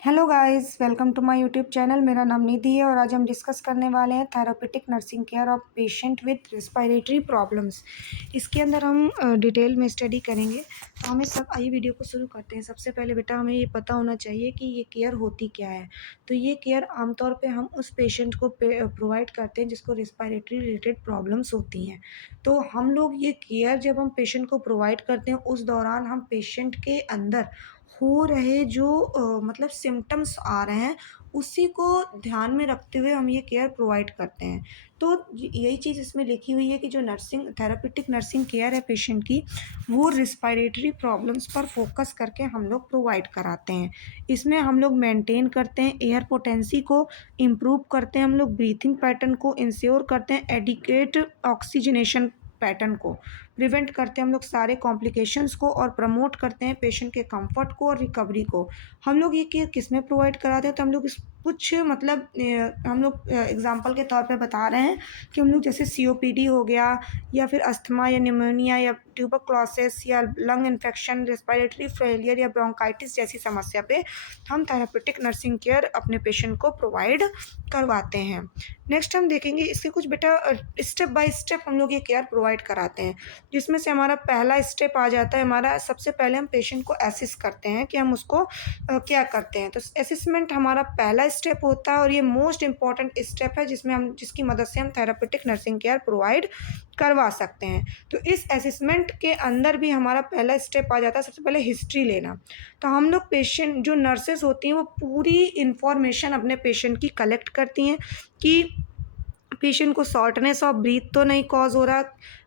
Hello guys, welcome to my YouTube channel. मेरा नाम निधि है और आज हम डिस्कस करने वाले हैं therapeutic nursing care of patient with respiratory problems. इसके अंदर हम डिटेल में स्टडी करेंगे। तो हमें सब आइए वीडियो को शुरू करते हैं। सबसे पहले बेटा हमें ये पता होना चाहिए कि ये केयर होती क्या है। तो ये केयर आमतौर पे हम उस पेशेंट को प्रोवाइड करते हैं जिसको रेस्पिरेटरी रिलेटेड प्रॉब्लम्स होती हैं। तो हम लोग ये केयर जब हम पेशेंट को प्रोवाइड करते हैं उस दौरान हम पेशेंट के अंदर हो रहे जो मतलब सिम्पटम्स आ रहे हैं उसी को ध्यान में रखते हुए हम ये केयर प्रोवाइड करते हैं। तो यही चीज़ इसमें लिखी हुई है कि जो नर्सिंग थेरापेटिक नर्सिंग केयर है पेशेंट की, वो रिस्पायरेटरी प्रॉब्लम्स पर फोकस करके हम लोग प्रोवाइड कराते हैं। इसमें हम लोग मेंटेन करते हैं एयर पोटेंसी को, इम्प्रूव करते हैं हम लोग ब्रीथिंग पैटर्न को, इंश्योर करते हैं एडिक्वेट ऑक्सीजनेशन पैटर्न को, प्रिवेंट करते हैं हम लोग सारे कॉम्प्लिकेशंस को और प्रमोट करते हैं पेशेंट के कंफर्ट को और रिकवरी को। हम लोग ये केयर किस में प्रोवाइड कराते हैं, तो हम लोग इस कुछ मतलब हम लोग एग्जांपल के तौर पे बता रहे हैं कि हम लोग जैसे सीओपीडी हो गया या फिर अस्थमा या निमोनिया या ट्यूबरक्लोसिस या लंग इन्फेक्शन, रेस्पिरेटरी फेलियर या ब्रोंकाइटिस जैसी समस्या पे हम थेरापेटिक नर्सिंग केयर अपने पेशेंट को प्रोवाइड करवाते हैं। नेक्स्ट हम देखेंगे इसके कुछ बेटा स्टेप बाय स्टेप हम लोग ये केयर प्रोवाइड कराते हैं, जिसमें से हमारा पहला स्टेप आ जाता है। हमारा सबसे पहले हम पेशेंट को असेस करते हैं कि हम उसको क्या करते हैं। तो असेसमेंट हमारा पहला स्टेप होता है और ये मोस्ट इम्पॉर्टेंट स्टेप है जिसकी मदद से हम थेरापेटिक नर्सिंग केयर प्रोवाइड करवा सकते हैं। तो इस असेसमेंट के अंदर भी हमारा पहला स्टेप आ जाता है सबसे पहले हिस्ट्री लेना। तो हम लोग पेशेंट जो नर्सेस होती हैं वो पूरी इंफॉर्मेशन अपने पेशेंट की कलेक्ट करती हैं कि पेशेंट को शॉर्टनेस ऑफ ब्रीथ तो नहीं कॉज हो रहा,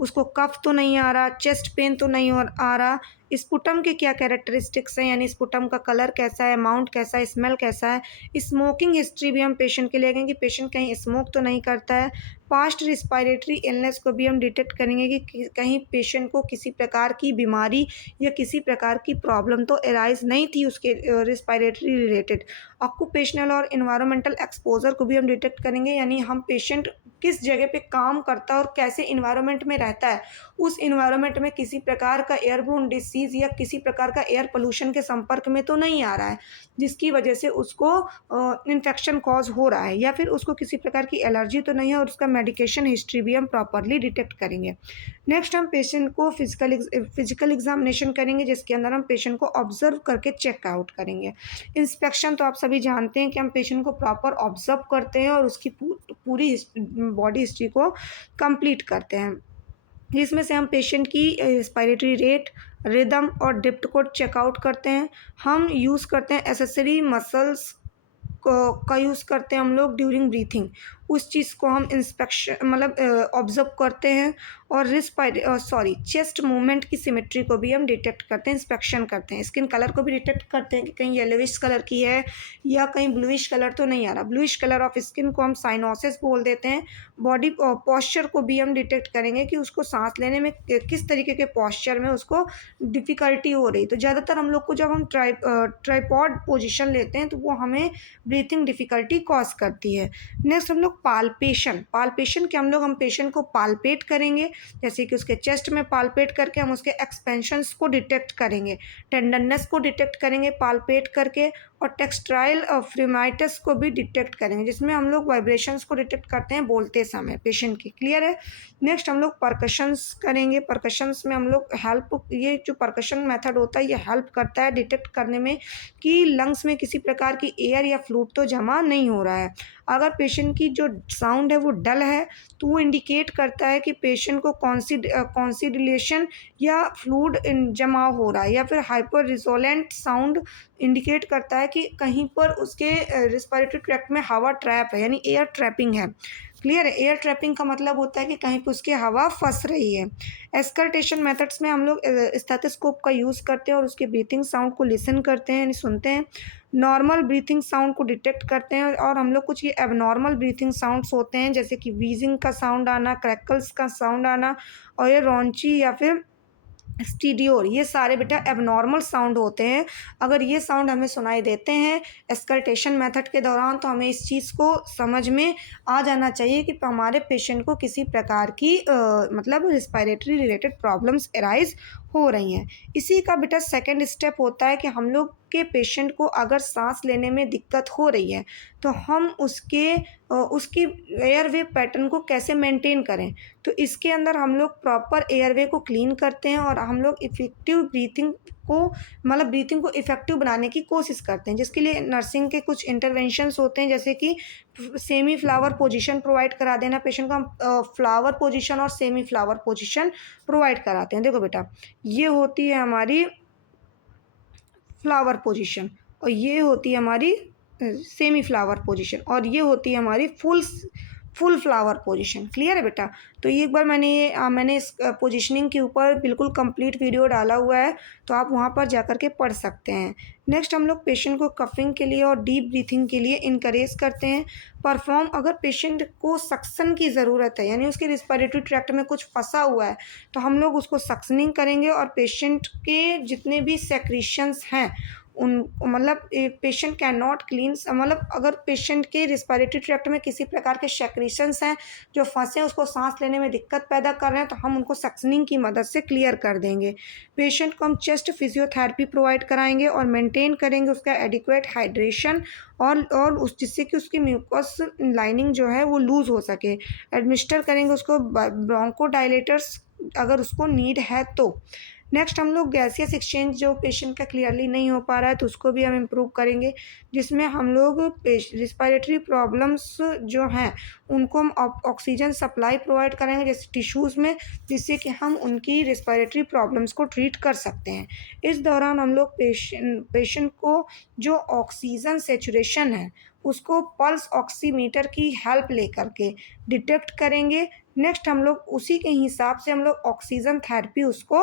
उसको कफ तो नहीं आ रहा, चेस्ट पेन तो नहीं आ रहा, स्पुटम के क्या कैरेक्टरिस्टिक्स हैं, यानी स्पुटम का कलर कैसा है, अमाउंट कैसा है, स्मेल कैसा है। स्मोकिंग हिस्ट्री भी हम पेशेंट के लिए लेंगे कि पेशेंट कहीं स्मोक तो नहीं करता है। पास्ट रिस्पायरेटरी इलनेस को भी हम डिटेक्ट करेंगे कि कहीं पेशेंट को किसी प्रकार की बीमारी या किसी प्रकार की प्रॉब्लम तो एराइज नहीं थी उसके रिस्पायरेटरी रिलेटेड। ऑक्यूपेशनल और इन्वायरमेंटल एक्सपोजर को भी हम डिटेक्ट करेंगे, यानी हम पेशेंट किस जगह पे काम करता है और कैसे इन्वायरमेंट में रहता है, उस इन्वायरमेंट में किसी प्रकार का एयरबोर्न डिसीज़ या किसी प्रकार का एयर पोल्यूशन के संपर्क में तो नहीं आ रहा है जिसकी वजह से उसको इन्फेक्शन कॉज हो रहा है, या फिर उसको किसी प्रकार की एलर्जी तो नहीं है, और उसका मेडिकेशन हिस्ट्री भी हम प्रॉपरली डिटेक्ट करेंगे। नेक्स्ट हम पेशेंट को फिजिकल एग्जामिनेशन करेंगे जिसके अंदर हम पेशेंट को ऑब्जर्व करके चेक आउट करेंगे। इंस्पेक्शन तो आप सभी जानते हैं कि हम पेशेंट को प्रॉपर ऑब्जर्व करते हैं और उसकी पूरी बॉडी हिस्ट्री को कंप्लीट करते हैं, जिसमें से हम पेशेंट की रेस्पिरेटरी रेट, रिदम और डेप्थ को चेकआउट करते हैं। हम यूज़ करते हैं एसेसरी मसल्स का यूज़ करते हैं हम लोग ड्यूरिंग ब्रीथिंग, उस चीज़ को हम इंस्पेक्शन मतलब ऑब्जर्व करते हैं। और चेस्ट मूवमेंट की सिमेट्री को भी हम डिटेक्ट करते हैं, इंस्पेक्शन करते हैं। स्किन कलर को भी डिटेक्ट करते हैं कि कहीं येलोविश कलर की है या कहीं ब्लूइश कलर तो नहीं आ रहा। ब्लूइश कलर ऑफ स्किन को हम साइनोसिस बोल देते हैं। बॉडी पॉस्चर को भी हम डिटेक्ट करेंगे कि उसको सांस लेने में किस तरीके के पॉस्चर में उसको डिफ़िकल्टी हो रही। तो ज़्यादातर हम लोग को जब हम ट्राइपॉड पोजीशन लेते हैं तो वो हमें ब्रीथिंग डिफ़िकल्टी कॉज करती है। नेक्स्ट हम लोग पाल्पेशन के हम पेशेंट को पाल्पेट करेंगे, जैसे कि उसके चेस्ट में पाल्पेट करके हम उसके एक्सपेंशंस को डिटेक्ट करेंगे, टेंडरनेस को डिटेक्ट करेंगे पाल्पेट करके, और टेक्सटाइल फ्रीमाइटिस को भी डिटेक्ट करेंगे जिसमें हम लोग वाइब्रेशंस को डिटेक्ट करते हैं बोलते समय पेशेंट की। क्लियर है। नेक्स्ट हम लोग परकशंस करेंगे। परकशंस में हम लोग ये जो परकशन मेथड होता है ये हेल्प करता है डिटेक्ट करने में कि लंग्स में किसी प्रकार की एयर या फ्लूइड तो जमा नहीं हो रहा है। अगर पेशेंट की जो साउंड है वो डल है तो वो इंडिकेट करता है कि पेशेंट को कॉन्सिडिलेशन या फ्लूइड जमा हो रहा है, या फिर हाइपर रिजोलेंट साउंड इंडिकेट करता है कि कहीं पर उसके रिस्पिरेटरी ट्रैक्ट में हवा ट्रैप है, यानी एयर ट्रैपिंग है। क्लियर है। एयर ट्रैपिंग का मतलब होता है कि कहीं पर उसकी हवा फंस रही है। एस्कल्टेशन मेथड्स में हम लोग स्टेथोस्कोप का यूज़ करते हैं और उसके ब्रीथिंग साउंड को लिसन करते हैं, यानी सुनते हैं। नॉर्मल ब्रीथिंग साउंड को डिटेक्ट करते हैं, और हम लोग कुछ ये एबनॉर्मल ब्रीथिंग साउंड्स होते हैं जैसे कि वीजिंग का साउंड आना, क्रैकल्स का साउंड आना, और ये रॉन्ची या फिर स्टीडियोर, ये सारे बेटा एबनॉर्मल साउंड होते हैं। अगर ये साउंड हमें सुनाई देते हैं एस्कल्टेशन मेथड के दौरान तो हमें इस चीज़ को समझ में आ जाना चाहिए कि हमारे पेशेंट को किसी प्रकार की मतलब रिस्पायरेटरी रिलेटेड प्रॉब्लम्स एराइज हो रही हैं। इसी का बेटा सेकंड स्टेप होता है कि हम लोग के पेशेंट को अगर साँस लेने में दिक्कत हो रही है, तो हम उसकी एयरवे पैटर्न को कैसे मेंटेन करें। तो इसके अंदर हम लोग प्रॉपर एयरवे को क्लीन करते हैं और हम लोग इफ़ेक्टिव ब्रीथिंग को मतलब ब्रीथिंग को इफ़ेक्टिव बनाने की कोशिश करते हैं, जिसके लिए नर्सिंग के कुछ इंटरवेंशंस होते हैं, जैसे कि सेमी फ्लावर पोजीशन प्रोवाइड करा देना पेशेंट को। हम फ्लावर पोजीशन और सेमी फ्लावर पोजीशन प्रोवाइड कराते हैं। देखो बेटा, ये होती है हमारी फ्लावर पोजीशन और ये होती है हमारी सेमी फ्लावर पोजीशन और ये होती है हमारी फुल फ्लावर पोजीशन। क्लियर है बेटा? तो ये एक बार मैंने इस पोजीशनिंग के ऊपर बिल्कुल कंप्लीट वीडियो डाला हुआ है, तो आप वहाँ पर जाकर के पढ़ सकते हैं। नेक्स्ट हम लोग पेशेंट को कफिंग के लिए और डीप ब्रीथिंग के लिए इनकरेज करते हैं। परफॉर्म अगर पेशेंट को सक्शन की ज़रूरत है, यानी उसके रिस्पिरेटरी ट्रैक्ट में कुछ फंसा हुआ है, तो हम लोग उसको सक्शनिंग करेंगे और पेशेंट के जितने भी सेक्रीशंस हैं उन मतलब पेशेंट कैन नॉट क्लीन मतलब अगर पेशेंट के रिस्पिरेटरी ट्रैक्ट में किसी प्रकार के सेक्रीशंस हैं जो फंसे हैं, उसको सांस लेने में दिक्कत पैदा कर रहे हैं, तो हम उनको सक्शनिंग की मदद से क्लियर कर देंगे। पेशेंट को हम चेस्ट फिजियोथेरेपी प्रोवाइड कराएंगे और मेंटेन करेंगे उसका एडिक्वेट हाइड्रेशन और उस जिससे कि उसकी म्यूकस लाइनिंग जो है वो लूज़ हो सके। एडमिनिस्टर करेंगे उसको ब्रोंकोडायलेटर्स अगर उसको नीड है तो। नेक्स्ट हम लोग गैसियस एक्सचेंज जो पेशेंट का क्लियरली नहीं हो पा रहा है, तो उसको भी हम इम्प्रूव करेंगे, जिसमें हम लोग रिस्पिरेटरी प्रॉब्लम्स जो हैं उनको हम ऑक्सीजन सप्लाई प्रोवाइड करेंगे जैसे टिश्यूज़ में, जिससे कि हम उनकी रिस्पिरेटरी प्रॉब्लम्स को ट्रीट कर सकते हैं। इस दौरान हम लोग पेशेंट को जो ऑक्सीजन सेचुरेशन है उसको पल्स ऑक्सीमीटर की हेल्प लेकर के डिटेक्ट करेंगे। नेक्स्ट हम लोग उसी के हिसाब से हम लोग ऑक्सीजन थेरेपी उसको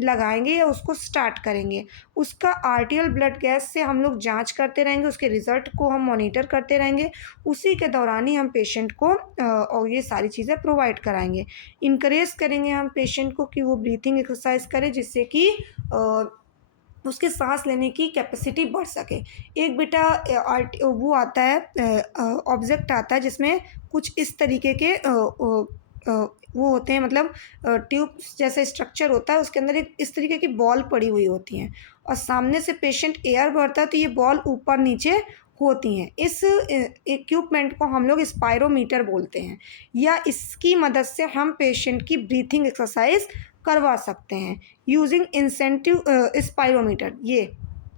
लगाएंगे या उसको स्टार्ट करेंगे। उसका आर्टियल ब्लड गैस से हम लोग जांच करते रहेंगे, उसके रिज़ल्ट को हम मॉनिटर करते रहेंगे। उसी के दौरान ही हम पेशेंट को और ये सारी चीज़ें प्रोवाइड कराएंगे। इनकरेज करेंगे हम पेशेंट को कि वो ब्रीथिंग एक्सरसाइज करे, जिससे कि उसके सांस लेने की कैपेसिटी बढ़ सके। एक बेटा वो आता है ऑब्जेक्ट आता है जिसमें कुछ इस तरीके के वो होते हैं, मतलब ट्यूब जैसा स्ट्रक्चर होता है, उसके अंदर एक इस तरीके की बॉल पड़ी हुई होती हैं और सामने से पेशेंट एयर भरता है तो ये बॉल ऊपर नीचे होती हैं। इस इक्विपमेंट को हम लोग स्पायरोमीटर बोलते हैं, या इसकी मदद से हम पेशेंट की ब्रीथिंग एक्सरसाइज करवा सकते हैं यूजिंग इंसेंटिव स्पायरोमीटर। ये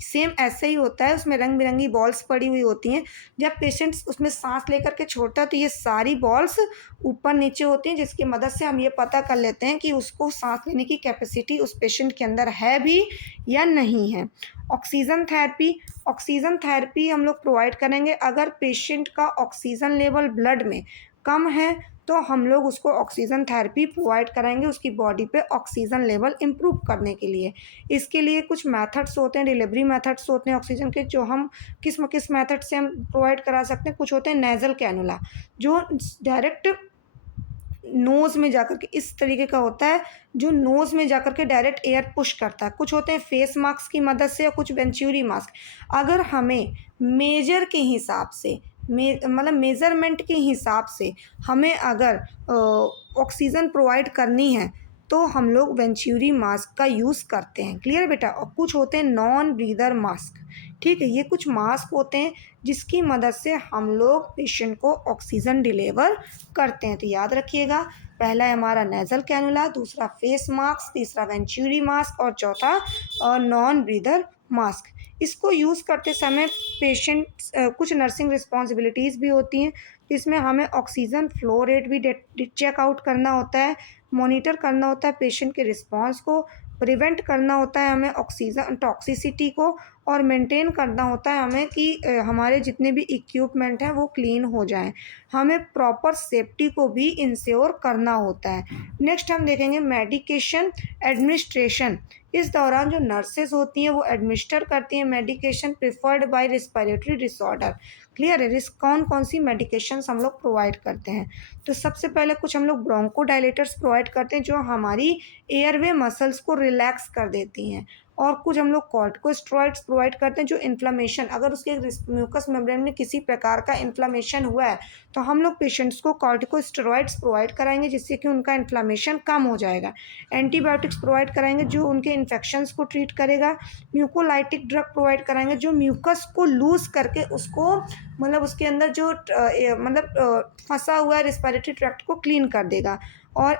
सेम ऐसे ही होता है, उसमें रंग बिरंगी बॉल्स पड़ी हुई होती हैं। जब पेशेंट्स उसमें सांस लेकर के छोड़ता है तो ये सारी बॉल्स ऊपर नीचे होती हैं, जिसकी मदद से हम ये पता कर लेते हैं कि उसको सांस लेने की कैपेसिटी उस पेशेंट के अंदर है भी या नहीं है। ऑक्सीजन थेरेपी हम लोग प्रोवाइड करेंगे। अगर पेशेंट का ऑक्सीजन लेवल ब्लड में कम है तो हम लोग उसको ऑक्सीजन थेरेपी प्रोवाइड कराएंगे उसकी बॉडी पे ऑक्सीजन लेवल इम्प्रूव करने के लिए। इसके लिए कुछ मेथड्स होते हैं, डिलीवरी मेथड्स होते हैं ऑक्सीजन के, जो हम किस मेथड से हम प्रोवाइड करा सकते हैं। कुछ होते हैं नेज़ल कैनुला, जो डायरेक्ट नोज़ में जाकर के इस तरीके का होता है, जो नोज़ में जाकर के डायरेक्ट एयर पुश करता है। कुछ होते हैं फेस मास्क की मदद से, या कुछ वेंचुरी मास्क। अगर हमें मेजर के हिसाब से मतलब मेज़रमेंट के हिसाब से हमें अगर ऑक्सीजन प्रोवाइड करनी है तो हम लोग वेंचुरी मास्क का यूज़ करते हैं। क्लियर बेटा? और कुछ होते हैं नॉन ब्रीदर मास्क। ठीक है, ये कुछ मास्क होते हैं जिसकी मदद से हम लोग पेशेंट को ऑक्सीजन डिलीवर करते हैं। तो याद रखिएगा, पहला है हमारा नेज़ल कैनुला, दूसरा फेस मास्क, तीसरा वेंचुरी मास्क और चौथा नॉन ब्रीदर मास्क। इसको यूज़ करते समय पेशेंट्स कुछ नर्सिंग रिस्पॉन्सिबिलिटीज़ भी होती हैं, जिसमें हमें ऑक्सीजन फ्लो रेट भी चेक आउट करना होता है, मॉनिटर करना होता है पेशेंट के रिस्पॉन्स को, प्रिवेंट करना होता है हमें ऑक्सीजन टॉक्सिसिटी को, और मेंटेन करना होता है हमें कि हमारे जितने भी इक्विपमेंट हैं वो क्लीन हो जाएं। हमें प्रॉपर सेफ्टी को भी इंश्योर करना होता है। नेक्स्ट हम देखेंगे मेडिकेशन एडमिनिस्ट्रेशन। इस दौरान जो नर्सेज होती हैं वो एडमिनिस्टर करती हैं medication preferred by respiratory disorder. Clear है? कौन कौन सी मेडिकेशंस हम लोग प्रोवाइड करते हैं? तो सबसे पहले कुछ हम लोग ब्रोंकोडायलेटर्स प्रोवाइड करते हैं जो हमारी एयरवे मसल्स को रिलैक्स कर देती हैं। और कुछ हम लोग कॉर्टिकोस्टेरॉइड्स प्रोवाइड करते हैं जो इन्फ्लेमेशन, अगर उसके म्यूकस मेम्ब्रेन में किसी प्रकार का इन्फ्लेमेशन हुआ है तो हम लोग पेशेंट्स को कॉर्टिकोस्टेरॉइड्स प्रोवाइड कराएंगे जिससे कि उनका इन्फ्लेमेशन कम हो जाएगा। एंटीबायोटिक्स प्रोवाइड कराएंगे जो उनके इन्फेक्शंस को ट्रीट करेगा। म्यूकोलाइटिक ड्रग प्रोवाइड कराएंगे जो म्यूकस को लूज करके उसको मतलब उसके अंदर जो फंसा हुआ है रिस्पिरेटरी ट्रैक्ट को क्लीन कर देगा। और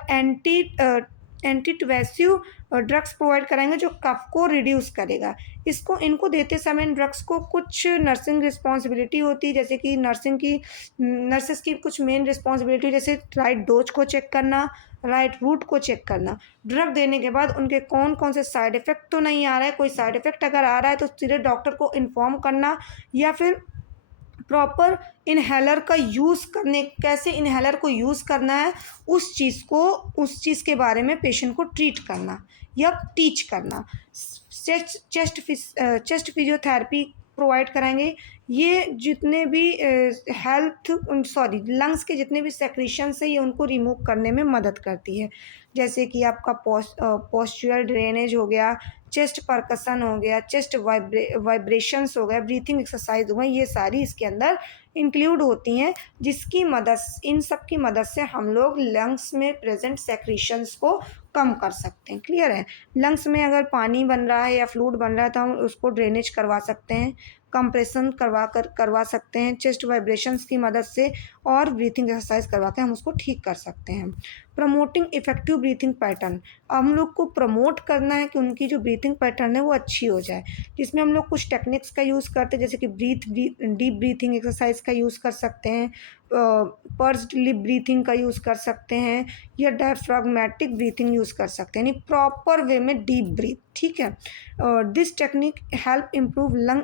एंटीट्यूवेसिव ड्रग्स प्रोवाइड कराएंगे जो कफ को रिड्यूस करेगा। इनको देते समय इन ड्रग्स को कुछ नर्सिंग रिस्पॉन्सिबिलिटी होती है, जैसे कि नर्सेस की कुछ मेन रिस्पॉन्सिबिलिटी, जैसे राइट डोज को चेक करना, राइट रूट को चेक करना। ड्रग देने के बाद उनके कौन कौन से साइड इफ़ेक्ट तो नहीं आ रहा है, कोई साइड इफ़ेक्ट अगर आ रहा है तो सीधे डॉक्टर को इन्फॉर्म करना, या फिर प्रॉपर इन्हेलर का यूज़ करने, कैसे इन्हेलर को यूज़ करना है उस चीज़ के बारे में पेशेंट को ट्रीट करना या टीच करना। चेस्ट फिजियोथेरेपी प्रोवाइड कराएंगे। ये जितने भी लंग्स के जितने भी सेक्रेशंस है ये उनको रिमूव करने में मदद करती है, जैसे कि आपका पोस्चुरल ड्रेनेज हो गया, चेस्ट परकसन हो गया, चेस्ट वाइब्रेशंस हो गया, ब्रीथिंग एक्सरसाइज हो गई, ये सारी इसके अंदर इंक्लूड होती हैं, इन सब की मदद से हम लोग लंग्स में प्रेजेंट सेक्रेशंस को कम कर सकते हैं। क्लियर है? लंग्स में अगर पानी बन रहा है या फ्लूइड बन रहा है तो हम उसको ड्रेनेज करवा सकते हैं, कंप्रेशन करवा सकते हैं चेस्ट वाइब्रेशंस की मदद से, और ब्रीथिंग एक्सरसाइज करवा के हम उसको ठीक कर सकते हैं। प्रमोटिंग इफेक्टिव ब्रीथिंग पैटर्न, हम लोग को प्रमोट करना है कि उनकी जो ब्रीथिंग पैटर्न है वो अच्छी हो जाए, जिसमें हम लोग कुछ टेक्निक्स का यूज़ करते हैं, जैसे कि डीप ब्रीथिंग एक्सरसाइज का यूज़ कर सकते हैं, पर्स्ड लिप ब्रीथिंग का यूज़ कर सकते हैं, या डायफ्राग्मेटिक ब्रीथिंग यूज़ कर सकते हैं, यानी प्रॉपर वे में डीप ब्रीथ। ठीक है? This technique help improve lung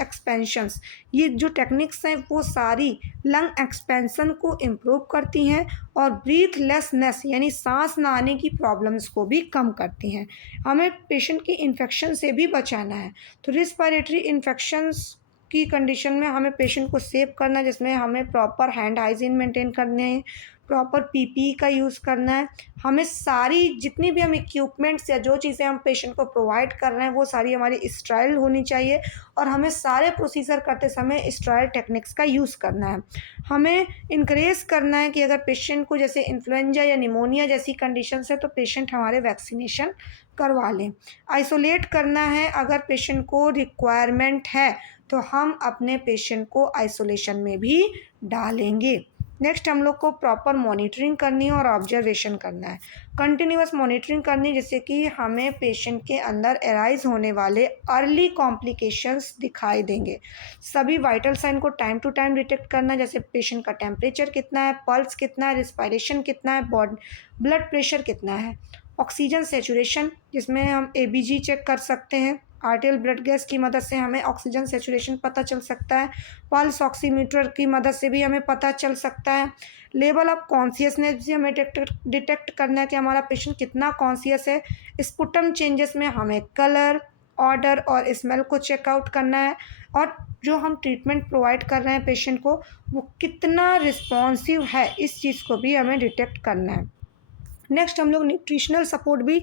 expansions, ये जो टेक्निक्स हैं वो सारी लंग एक्सपेंशन को इम्प्रूव करती हैं और ब्रीथलेसनेस यानी सांस ना आने की प्रॉब्लम्स को भी कम करती हैं। हमें पेशेंट की इन्फेक्शन से भी बचाना है, तो रिस्पिरेटरी इन्फेक्शंस की कंडीशन में हमें पेशेंट को सेव करना है, जिसमें हमें प्रॉपर हैंड हाइजीन मेंटेन करने हैं, प्रॉपर पीपीई का यूज़ करना है। हमें सारी जितनी भी हम इक्विपमेंट्स या जो चीज़ें हम पेशेंट को प्रोवाइड कर रहे हैं वो सारी हमारी स्टेराइल होनी चाहिए, और हमें सारे प्रोसीजर करते समय स्टेराइल टेक्निक्स का यूज़ करना है। हमें इनकरेज करना है कि अगर पेशेंट को जैसे इन्फ्लुएंजा या निमोनिया जैसी कंडीशंस है तो पेशेंट हमारे वैक्सीनेशन करवा लें। आइसोलेट करना है, अगर पेशेंट को रिक्वायरमेंट है तो हम अपने पेशेंट को आइसोलेशन में भी डालेंगे। नेक्स्ट हम लोग को प्रॉपर मॉनिटरिंग करनी है और ऑब्जर्वेशन करना है, कंटिन्यूअस मॉनिटरिंग करनी, जिससे कि हमें पेशेंट के अंदर एराइज होने वाले अर्ली कॉम्प्लिकेशंस दिखाई देंगे। सभी वाइटल साइन को टाइम टू टाइम डिटेक्ट करना, जैसे पेशेंट का टेम्परेचर कितना है, पल्स कितना है, रिस्पायरेशन कितना है, ब्लड प्रेशर कितना है, ऑक्सीजन सेचुरेशन जिसमें हम एबीजी चेक कर सकते हैं, आर्टियल ब्लड गैस की मदद से हमें ऑक्सीजन सेचुरेशन पता चल सकता है, पल्स ऑक्सीमीटर की मदद से भी हमें पता चल सकता है, लेवल ऑफ कॉन्शियसनेस भी हमें डिटेक्ट करना है कि हमारा पेशेंट कितना कॉन्शियस है। स्पुटम चेंजेस में हमें कलर, ऑर्डर और स्मेल को चेकआउट करना है, और जो हम ट्रीटमेंट प्रोवाइड कर रहे हैं पेशेंट को वो कितना रिस्पॉन्सिव है इस चीज़ को भी हमें डिटेक्ट करना है। नेक्स्ट हम लोग न्यूट्रिशनल सपोर्ट भी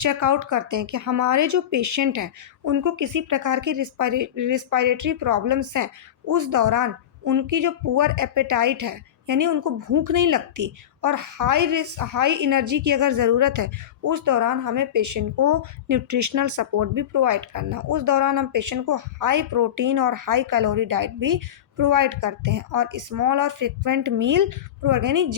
चेकआउट करते हैं कि हमारे जो पेशेंट हैं उनको किसी प्रकार की रिस्पायरेटरी प्रॉब्लम्स हैं, उस दौरान उनकी जो पुअर एपेटाइट है यानी उनको भूख नहीं लगती और हाई एनर्जी की अगर ज़रूरत है, उस दौरान हमें पेशेंट को न्यूट्रिशनल सपोर्ट भी प्रोवाइड करना। उस दौरान हम पेशेंट को हाई प्रोटीन और हाई कैलोरी डाइट भी प्रोवाइड करते हैं, और स्मॉल और फ्रिक्वेंट मील प्रोवाइड, यानी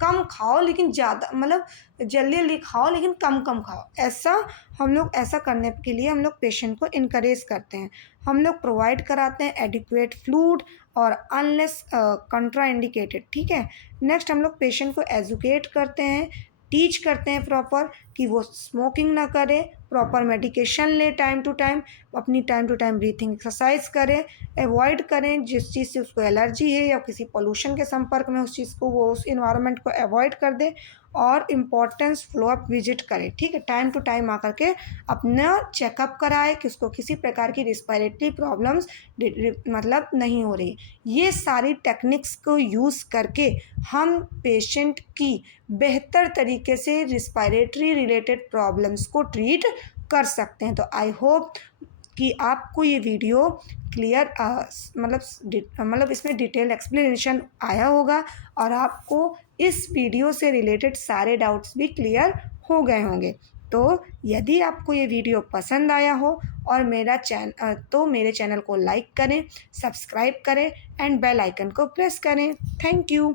कम खाओ लेकिन ज़्यादा, मतलब जल्दी जल्दी खाओ लेकिन कम कम खाओ, ऐसा करने के लिए हम लोग पेशेंट को इनकरेज करते हैं। हम लोग प्रोवाइड कराते हैं एडिक्वेट फ्लूइड और अनलेस कंट्रा इंडिकेटेड। ठीक है? नेक्स्ट हम लोग पेशेंट को एजुकेट करते हैं, टीच करते हैं प्रॉपर कि वो स्मोकिंग ना करे, प्रॉपर मेडिकेशन ले टाइम टू टाइम, अपनी time to time breathing exercise करें, अवॉइड करें जिस चीज़ से उसको एलर्जी है या किसी पोल्यूशन के संपर्क में उस चीज़ को वो उस इन्वायरमेंट को अवॉइड कर दे, और इम्पॉर्टेंस फॉलोअप विजिट करें। ठीक है? टाइम टू टाइम आकर के अपना चेकअप कराए कि उसको किसी प्रकार की रिस्पायरेटरी प्रॉब्लम्स मतलब नहीं हो रही। ये सारी टेक्निक्स को यूज़ करके हम पेशेंट की बेहतर तरीके से रिस्पायरेटरी रिलेटेड प्रॉब्लम्स को ट्रीट कर सकते हैं। तो आई होप कि आपको ये वीडियो क्लियर मतलब इसमें डिटेल एक्सप्लेनेशन आया होगा और आपको इस वीडियो से रिलेटेड सारे डाउट्स भी क्लियर हो गए होंगे। तो यदि आपको ये वीडियो पसंद आया हो और तो मेरे चैनल को लाइक करें, सब्सक्राइब करें एंड बेल आइकन को प्रेस करें। Thank you.